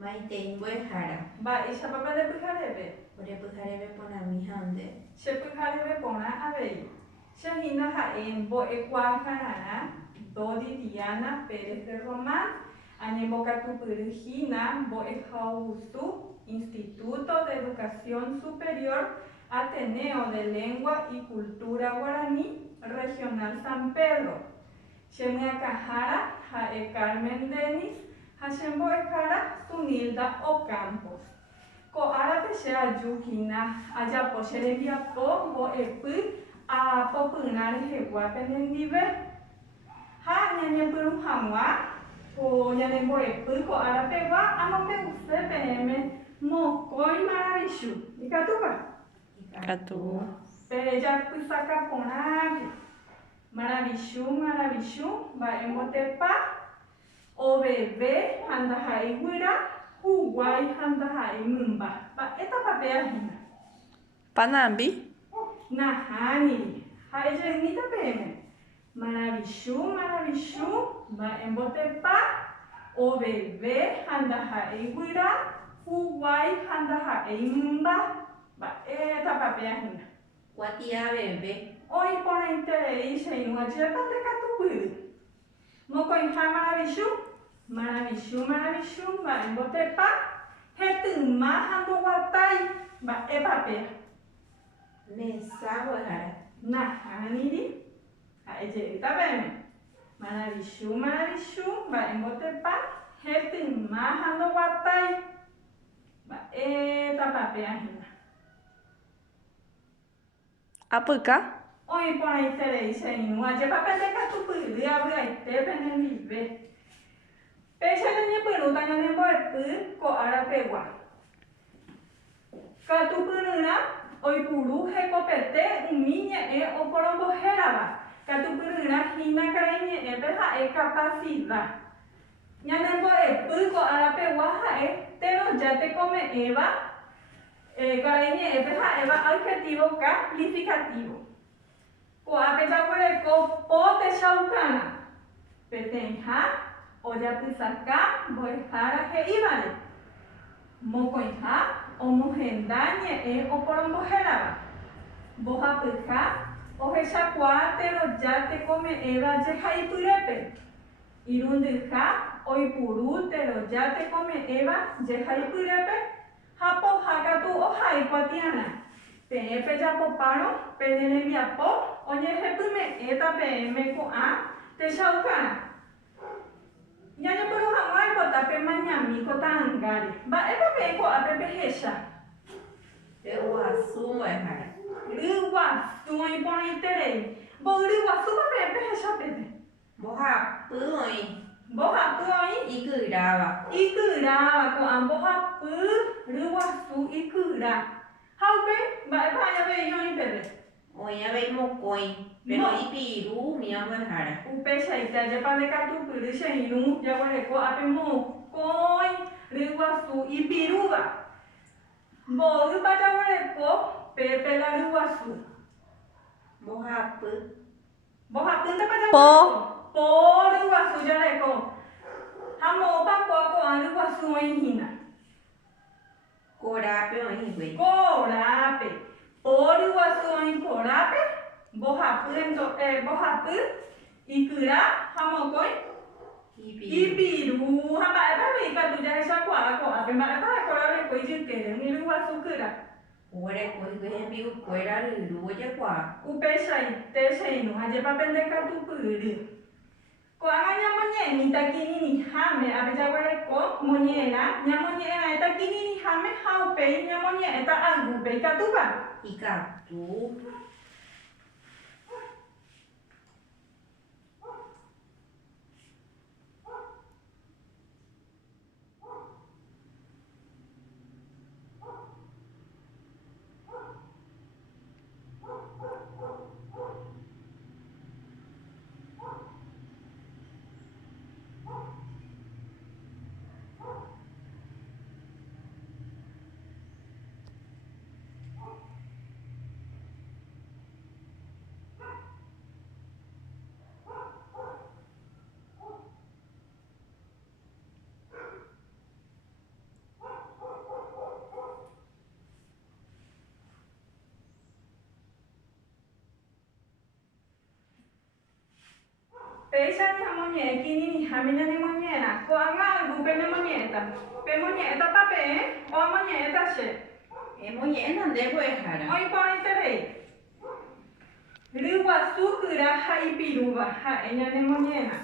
Maitei mbo'ehára. Mba'éichapa ndepyhareve. Orepyhareve porãmi ha nde. Chepyhareve porã avei. Chehína ha'e mbo'ekuaakararã Dodi Diana Pérez de Román, añembokatupyryhína mbo'ehaovusu Instituto de Educación Superior Ateneo de Lengua y Cultura Guaraní Regional San Pedro. Chemyakahára ha'e Carmen Denis ha chembo'ehára Zunilda Ocampos. Ko'árape che ajuhína ajapo che rembiapo mbo'epy apopyrã rehegua penendive. Ha ñañepyrũ hag̃ua ñanembo'epy ko'árapegua amombe'use peẽme mokõi maravichu. Ikatúpa? Ikatu. Perejapysáka porãre. Maravichu, maravichu, mba'embotepa, oveve ha ndaha'éi guyra, huguái ha ndaha'éi mymba. Mba'étapa pe'ahína. Panambi. Nahániri. Ha'ejeýmita peẽme. Maravichu, maravichu, mba'embotepa, oveve ha ndaha'éi guyra, huguái ha ndaha'éi mymba. Mba'étapa pe'ahína. Guatiaveve. Oiporãiterei che irũ ajépa ndekatupyry. Mokõiha maravichu, maravichu, maravichu, mba'embotepa, hetýma ha ndoguatái. Mba'épa péa. Mesa mbo'ehára. Nahániri. Ha'ejeýta peẽme. Maravichu, maravichu, mba'embotepa, hetýma ha ndoguatái. Mba'étapa pe'ahína. Apyka. Oiporãiterei che irũ ajépape ndekatupyry avy'aite penendive. Péicha ñañepyrũta ñanembo'epy ko'árapegua. Katupyrýra oipuru hekopete umi ñe'ẽ oporombohérava. Katupyrýra hína karai ñe'ẽpe ha'e capacidad. Ñanembo'epy ko'árapegua ha'e teroja tekome'ẽva karai ñe'ẽpe ha'éva adjetivo calificativo. Ko'ápe jaguereko po techaukára. Peteĩha ojapysáka mbo'ehára he'ívare. Mokõiha omohenda ñe'ẽ oporombohérava. Mbohapyha ohechakuaa teroja tekome'ẽva jeha'ipyrépe. Irundyha oipuru teroja tekome'ẽva jeha'ipyrépe ha pohãkatu ohai kuatia'ã. Peẽpe japopárõ peñerembiapo oñehepyme'ẽta peẽme ko'ã techaukára. Ñañepyrũ hag̃ua oipota pemañami ko ta'ãngáre. Mba'épa peẽ ko'ápe pehecha. Ryguasu mbo'ehára. Ryguasu oiporãiterei. Mbo'y ryguasúpa peẽ pehecha pépe. Mbohapy oĩ. Mbohapy oĩ. Ikyráva. Ikyráva ko'ã mbohapy ryguasu ikyra. Ha upe mba'épa ajavei oĩ pépe. Oĩ avei mokõi. Pero ipirũmi mbo'ehára. Upeichaite ajépa ndekatupyry che irũ jaguareko ápe mokõi ryguasu ipirúva. Mbo'ýpa jaguareko pépe la ryguasu. Mbohapy. Mbohapýntepa jaguareko. Po ryguasu jareko. Ha mo'õpa ko'ã ryguasu oĩhína. Korápe oĩgui. Korápe. Po ryguasu oĩ korápe. Mbohapy ikyra ha mokõi ipirũ ha mba'épape ikatu jahechakuaa ko'ápe mba'épa hekoraveko ijykére umi ryguasu kyra. Oguerekóigui hembi'ukuéra ryru ojekuaa. Upeichaite che irũ ajépape ndekatupyry. Ko'ág̃a ñamoñe'ẽmíta kirirĩháme ápe jaguareko moñe'ẽrã ñamoñe'ẽrãeta kirirĩháme ha upéi ñamoñe'ẽta ayvúpe. Ikatúpa? Ikatu. pecha ni hamoñe kini ni hamina ni moñena. Ko anga gu pe ni moñeta. Pe moñeta pape, o moñeta she. Moñena de buejara. Oi pone tere. Riwa sukura hai piruba ha enya ni moñena.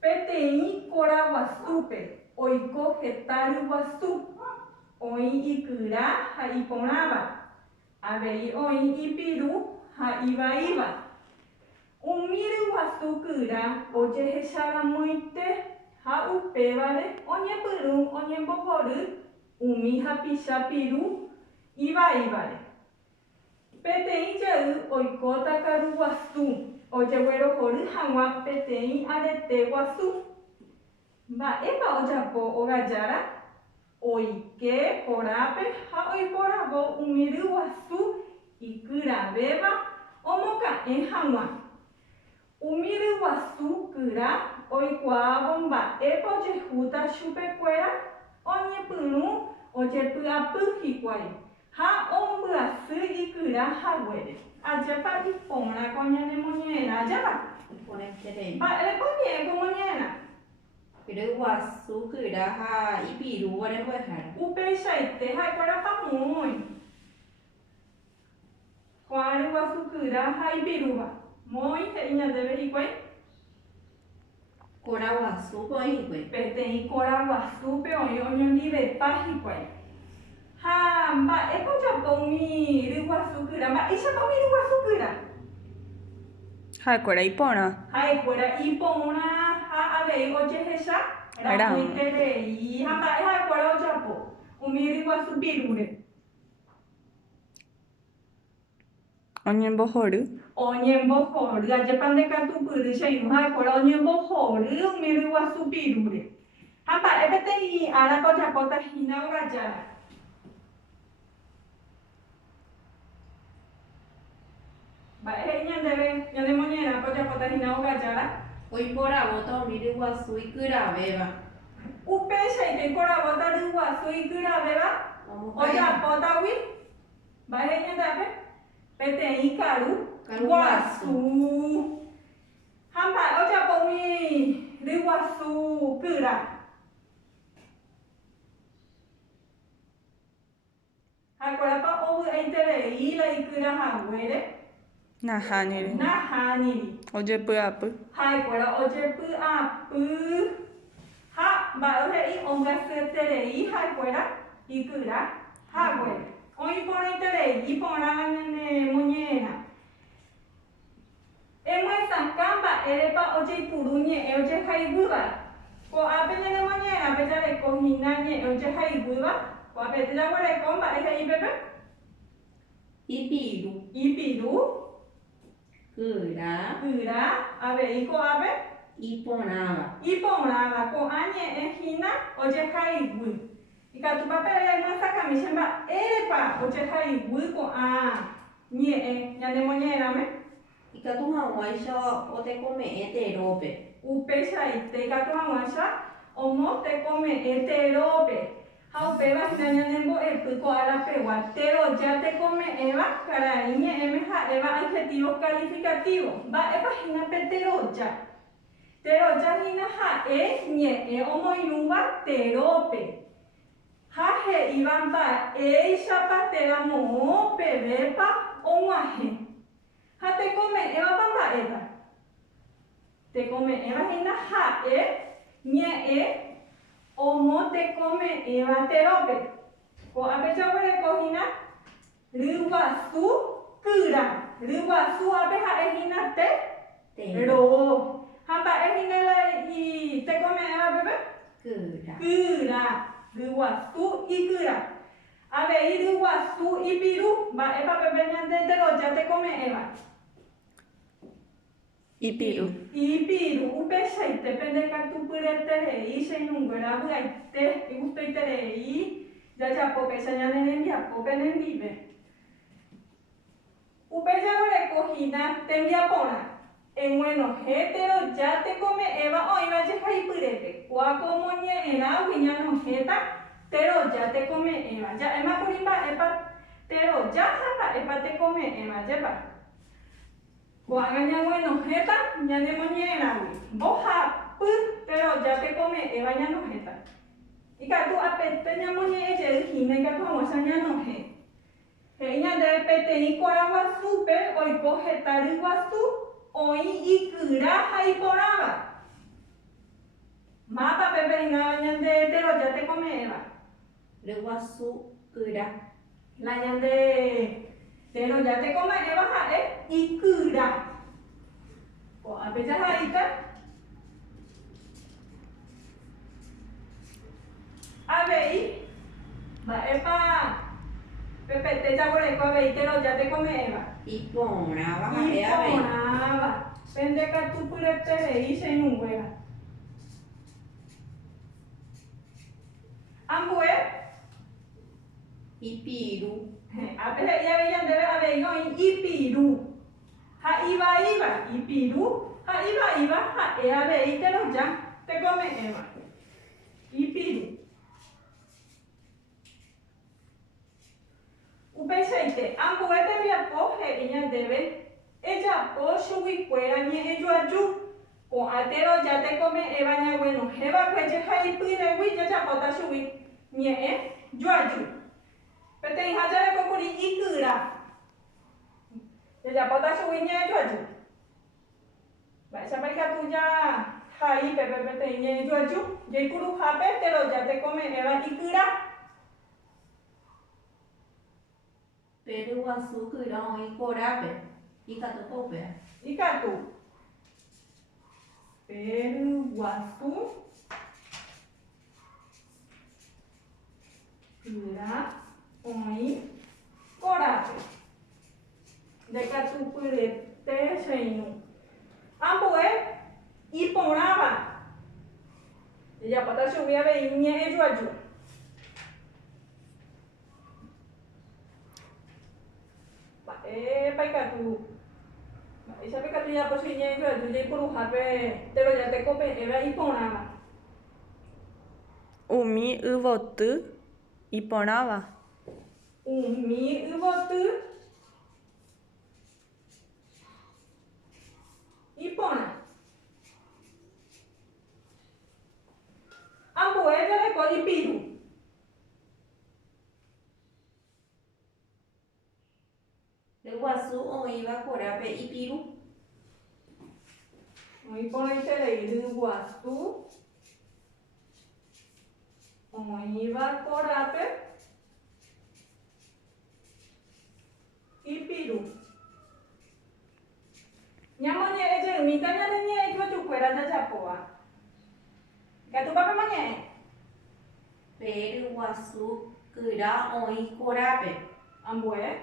Petei kora wasupe. Oiko hetaru wasu. Oi ikura ha iponaba. Abei oi ipiru ha iba. Umiri wasukura oye heshara muite ha upevare onye puru onye bohoru umi ha pisha piru ibare. Petei jau oikota karu wasu oye wero horu hawa petei arete wasu. Ba eba ojapo ogajara oike porape ha oiporabo umiri wasu ikura beba omoka hawa. Umiri wasukura oikua bomba epo jehuta chupecuera onye punu oye puapu hikuai ha ombuasu ikura hawere ajepa ipona coñane moñena ajepa Ponete. ba le ponía como moñena Pero wasukura ha ipiru vare buejara. upe shaite ha para pamuy Juan wasukura ha ipiruba Moi te iña debe hikuai Kora wasu boihikwe. Petei kora wasupe onyo libe pahikuai. Ha, mba eko japo mi riwasukura. Mba isha po mi riwasukura. Ha kora ipona. Ha ekora ipona ha abei oje hesha. Ramuiterei. Ha mba ha kora japo. Umi riwasupirure. Onyen bohoru. Onyen bohoru. Ajepan de katupuru shainu. Ha kora onyen bohoru umi riwasupirure. Ha mba epetei ara ko japo tahina ogajara. Ñande moñera polla hina ogajara. Oipora bota umiri wasu ikura beba. Upe shaite kora bota riwasu ikura beba. Oya bota wi. Bae ñande pete ikaru wasu. Hamba oya pomi riwasu kura. Hakora pa obu aitere ila ikura hawere. Nahaniri. Nahaniri. Oye puapu. Hai kora oje puapu. Ha ba ore i onga setere i hai kora ikura ha kora. Oi pone tere i pona ne moñena. Emue sankamba erepa oje purunye oje hai buba. Ko apene ne moñena pechare ko hinanye oje hai buba. Ko apete ya kora komba e i bebe. Ipiru. Kura, abe, iko abe? Iponaba, ko anye hina oje haigu. Ika tu papel ya masa kami shamba erepa oje haigu ko nye nyane moñera me. Ika tu hawaisha o te come eterope. Upesha ite ika tu hawaisha omo te come eterope. Hau peba hina nembo epuko ala pewa. Tero ya te come eva, cariñe emeja eva adjetivo calificativo. Va eva hina petero ya. Tero ya hina ha nye omo inuba terope. Ha he iban ba shapa tera mo pebepa omaje. Ha te come eva pamba eva. Te come eva hina ha nye Omo te come eva terope. Ko apecha wale kohina riwasu kura. Riwasu apeha ehina te ro. Hamba ehina la i te come eva bebe? Kura. Riwasu y kura. Abe i riwasu y piru. Ba epa bebe nyante te ro ya te come eva. Ipiru. Ipiru, upesha ite pendeka tu puretere i shenungora buaite i gustaitere i ya popesha nyanenen ya popenen vive. Upeya gore kohina tembia pona. En bueno, hetero ya te come eva o iba ya kai purete. Kwa como nye era wiñano heta tero ya te come eva. Ya ema purimba epa tero ya hapa epa te come eva ya pa. Guagaña bueno jeta, ñane moñera, boja, pero ya te come, baña no jeta. Y que tú apete ña moñe, ella gine que tú vamos a ña no je. Ella de pete y coraba supe, hoy coge tariguasu, hoy y cura y poraba. Mapa pepe ña de pero ya te come, eva. Reguasu cura. La ña de pero ya te come, eva, y cura. O a veces ahí está. A ver, va, epa, Pepe, te echa por el cabello, pero ya te come, eva. Y ponaba, Y a ver. ponaba. Pendeca tu purete le hice en un hueva. Ambue, Y piru. a veces ya veían de ver a ver, no, y piru. Ja iba, y piru. Ja iba, ja a ver, y te lo ya, te come, eva. Y piru. Upeseite, ambue te voy a coger, ella debe. Ella po shubi cuera ni ello ayu. O atero ya te come eva ña bueno. Eva pues ya y pide wi ya pota shubi ni yo ayu. Pete hija ya le kokuri ikura. Ya pota shubi ni yo ayu. Va esa marica tuya hai pepe pete ni yo ayu. Ya kuru hape pero ya te come eva ikura. Peruasu cura y corape. Y catopope. Ikatu. Peruasu. Kura. Oi. Corape. Decatu purete seinu. Ambue. Y ponaba. Ella pata subía veía ello ayu. Paikatu. Esa pecatu ya posiña ello ayu ya por hape. Pero ya te cope era y ponaba. Umi yvoty iporãva. Umi yvoty ipõra. Ambue dereko ipiru. Reguasu o iba corape y piru. Ipõra iterei guastu. Oiva corape. Ipiru. Ñamoñe ella mita ñaneñe yo tu fuera ya chapoa. Que tu papá mañe. Peruasu cura y corape. Ambue.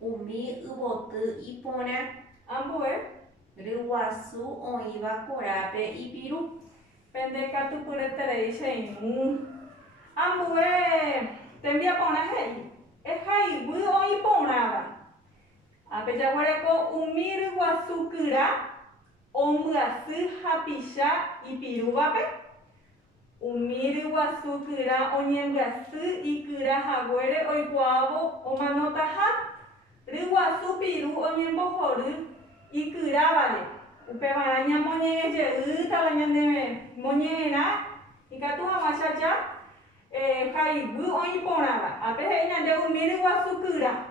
Umi ubotu y pone. Ambue. Reguasu o iba corape y piru. Pendeca tu purete le dice inu. Ambue. Te envía pona hei. Es hei wu o iponaba. Apeja huereco umir guasukura. Ombuasu hapisha y pirubape. Umir guasukura onyembuasu y kura haguere oikuavo o manotaha. Riguasu piru onyembojoru y kura vale. Upebaraña moñe ye talaña de moñera y catu hamachacha haibu oiponaba. Apeja ina de umir guasukura.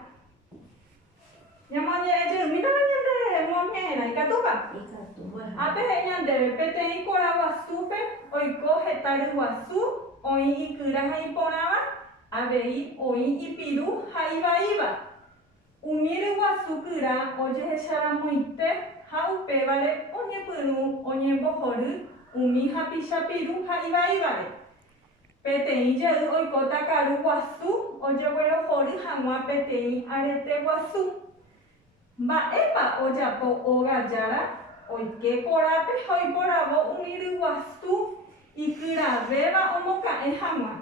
Ñamoñe ye mira la de moñera y catuba. Y catuba. Apeja ina de pete y coraba supe oiko hetari guasu oi y kura haiponaba. Abei oi y piru haiba. Umir guasukura oye sharamoite. Haupe vale, oñe puru, oñe bojoru, umi hapisha piru, haibai vale. Petei ye oikota karu guasu, oye bueno joru, hamua petei arete guasu. Ba epa oyapo ogayara, oike korape, hoi porabo umiru guasu, ikira beba omoka e hamua.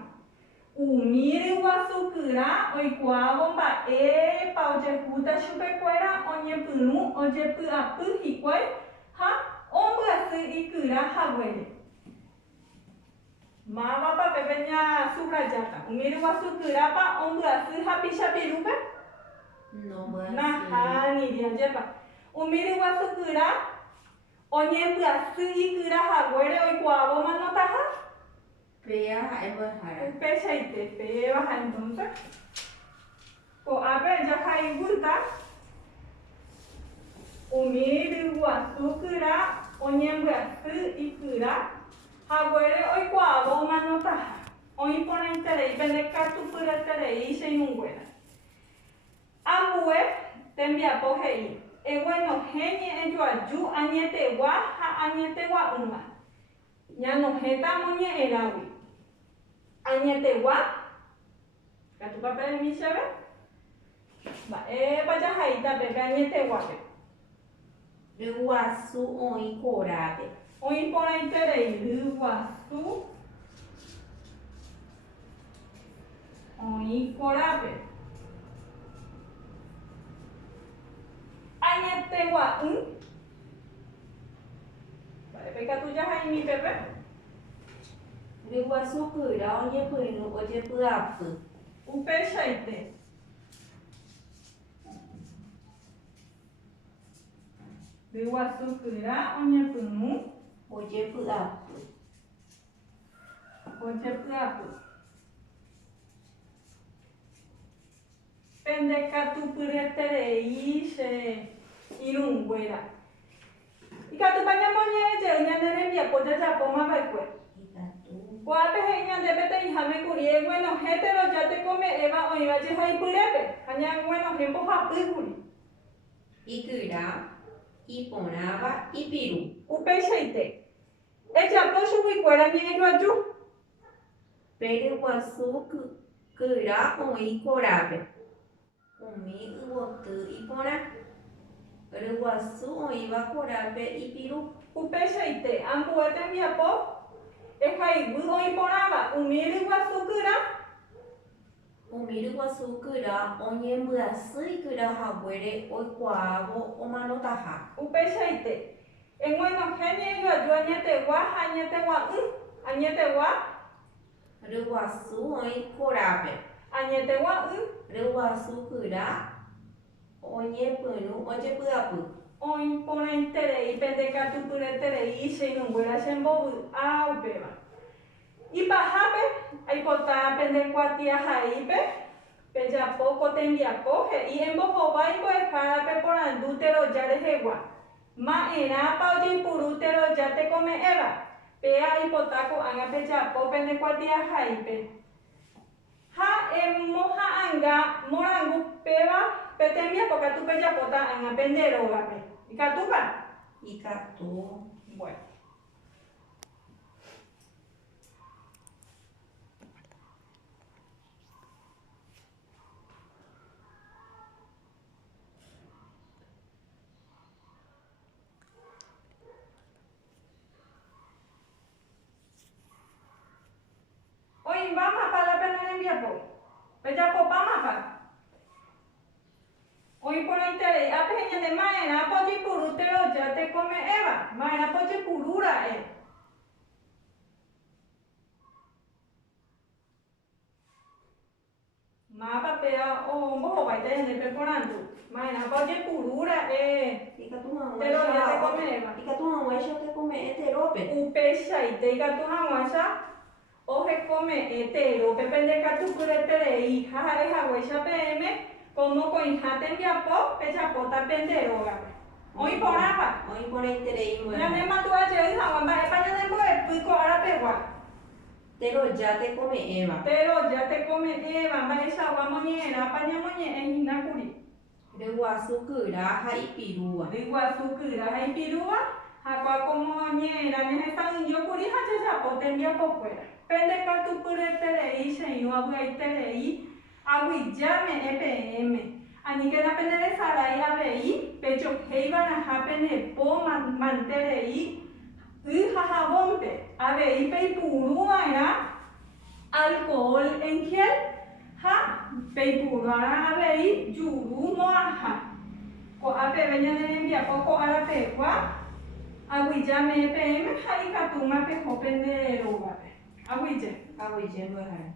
Umiri guasukura, oikuavo ba epa oye puta chupe cuera, oñe puru, oye pu apu hikue, ha, ombuasu ikura haguere. Mama pa pepeña subrayata. Umiri guasukura pa ombuasu hapisha pirupe. No, bueno. Naha ni dia jepa. Umíri guasukyra oñembyasy ikyra haguére oikuaávo manotaha. Pea ha'embo'ehára. Upéichaite pévaha entonces. Ko'ápe jahaívýta umíri guasukyra oñembyasy ikyra haguére oikuaávo manotaha. Oĩporãiterei pende katupyreterei che irũnguéra. Ambue tembiapo he'i. Eguenohẽ ñe'ẽjoaju añetegua ha añetegua'ỹva. Ñanohẽta moñe'ẽrãgui. Añetegua katupapemi chéve. Mba'épa jahaíta pépe añeteguápe. Ryguasu oĩ korápe. Oĩporãiterei ryguasu oĩ korápe. Añetegua'ỹ. Mba'épe katu jahaimi pépe. Ryguasukyra oñepyrũ ojepy'apy. Upéichaite. Ryguasukyra oñepyrũ Ojepy'apy. ojepy'apy. Pendekatupyreterei che irũnguéra. Ikatúpa ñamoñe'ẽjey ñane rembiapo jajapómava'ekue. Ikatu. Ko'ápe he'i ñande peteĩhamekuri eguenohẽte roja tekome'ẽva oĩva jehaipyrépe ha ñaguenohẽ mbohapýkuri. Ikyra, iporãva, ipirũ. Upéichaite. Ejapo chuguikuéra ñe'ẽjoaju. Pe ryguasukyra oĩ korápe. Umi yvoty iporã. Ryguasu oĩva korápe ipirũ. Upéichaite. Ambue tembiapo ehayguy oĩporãva. Umi ryguasukyra Umi ryguasukyra oñembyasy ikyra haguére oikuaávo omanotaha. upéichaite. Eguenohẽ ñe'ẽjoaju añetegua ha añetegua'ỹ. Añetegua Ryguasu oĩ korápe. añetegua'ỹ Ryguasukyra oñepyrũ ojepy'apy. oĩporãiterei pendekatupyreterei che irũnguéra chembovy'a upéva. Ipahápe aipota pendekuatiahaípe pejapóko tembiapo he'i embohovái mbo'ehára peporandu teroja rehegua. Ma'ẽrápa ojeipuru teroja tekome'ẽva. Péa aipota ko'ág̃a pejapo pendekuatiahaípe. Ha emoha'ãnga morangu péva petembiapo katu pejapóta ág̃a pende rógape. Ikatúpa? Ikatu. Bueno. Oĩmbámapa la pene rembiapo. Pejapópamapa. Oĩporãiterei ápe ñande ma'ẽrápa ojepuru teroja tekome'ẽva. Ma'ẽrápa ojepurúra'e. Mápa péa ombohovaite ñande peporandu. Ma'ẽrápa ojepurúra'e Ikatu teroja tekome'ẽva. hag̃uáicha tekome'ẽ terópe. Upéichaite ikatu hag̃uáicha ohekome'ẽ terópe pendekatupyreterei ha ha'ehaguéicha peẽme como koĩha tembiapo pejapóta pende rógape. Oĩporãpa. Oĩporãiterei Ñanematu'ãjey hag̃ua mba'épa ñanembo'epy ko'árapegua. teroja tekome'ẽva. Teroja tekome'ẽva mba'eichagua moñe'ẽrápa ñamoñe'ẽhína kuri. Ryguasukyra ha ipirũva. Ryguasukyra ha ipirũva ha koa como ñe'ẽra ñahesa'ỹjokuri ha jajapo tembiapokuéra. Pendekatupyreterei che irũ avy'aiterei aguyja me'ẽ peẽme. Aníkena penderesarái avei pejohéivaraha penepo manterei y ha javónte avei peipurũva'erã alcohol en gel ha peipurũrã avei juru mo'ãha. Ko'ápeve ñane rembiapo ko'árapegua aguyja me'ẽ peẽme ha ikatúma peho pende rógape. Aguyje. Aguyje mbo'ehára.